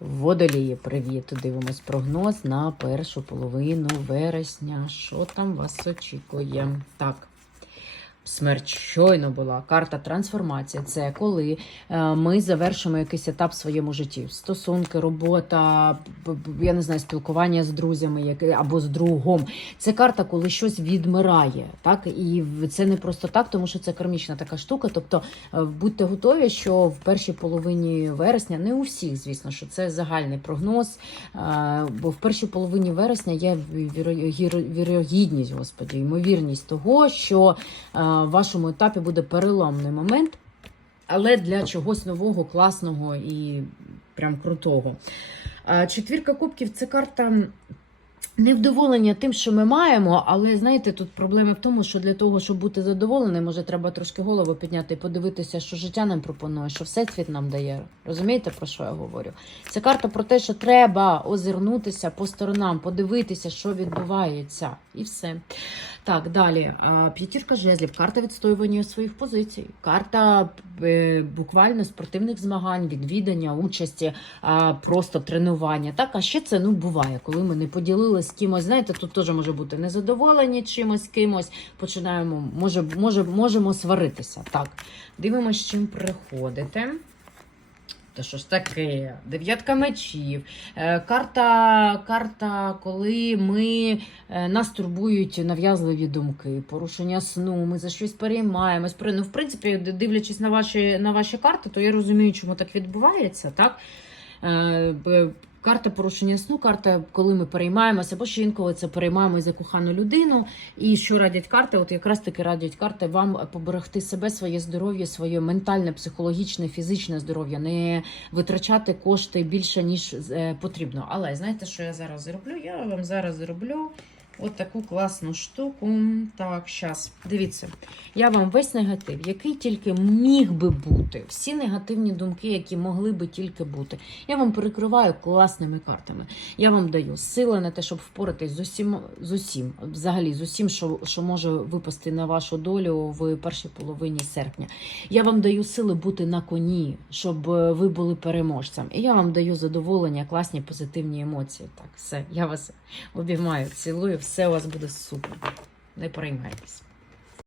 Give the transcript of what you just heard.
Водолії, привіт! Дивимось прогноз на першу половину вересня. Що там вас очікує? Так. Смерть щойно була. Карта трансформація. Це коли е, ми завершимо якийсь етап в своєму житті. Стосунки, робота, я не знаю, спілкування з друзями або з другом. Це карта, коли щось відмирає. Так? І це не просто так, тому що це кармічна така штука. Тобто е, будьте готові, що в першій половині вересня, не у всіх, звісно, що це загальний прогноз. е, Бо в першій половині вересня є вірогідність, господі, ймовірність того, що в вашому етапі буде переломний момент, але для чогось нового, класного і прям крутого. Четвірка кубків це карта. Невдоволення тим, що ми маємо, але знаєте, тут проблема в тому, що для того, щоб бути задоволеним, може, треба трошки голову підняти і подивитися, що життя нам пропонує, що всесвіт нам дає. Розумієте, про що я говорю? Це карта про те, що треба озирнутися по сторонам, подивитися, що відбувається, і все. Так, далі. П'ятірка жезлів, карта відстоювання своїх позицій, карта е, буквально спортивних змагань, відвідання, участі, просто тренування. Так, а ще це ну буває, коли ми не поділили з кимось. Знаєте, тут теж може бути незадоволені чимось кимось. Починаємо, може, може, можемо сваритися. Так, дивимося, чим приходите. Та що ж таке? Дев'ятка мечів. Е, Карта, карта, коли ми е, нас турбують нав'язливі думки, порушення сну, ми за щось переймаємось. Ну, в принципі, дивлячись на ваші, на ваші карти, то я розумію, чому так відбувається. Так? Карта порушення сну, карта, коли ми переймаємося, або ще інколи це переймаємося за кохану людину. І що радять карти? От якраз таки радять карти вам поберегти себе, своє здоров'я, своє ментальне, психологічне, фізичне здоров'я, не витрачати кошти більше ніж е, потрібно. Але знаєте, що я зараз зроблю? Я вам зараз зроблю. От таку класну штуку. Так, щас. Дивіться, я вам весь негатив, який тільки міг би бути, всі негативні думки, які могли би тільки бути. Я вам перекриваю класними картами. Я вам даю сили на те, щоб впоратись з усім, з усім, взагалі з усім, що, що може випасти на вашу долю в першій половині серпня. Я вам даю сили бути на коні, щоб е, ви були переможцем. І я вам даю задоволення, класні позитивні емоції. Так, все, я вас обіймаю, цілую, все у вас буде супер. Не переймайтесь.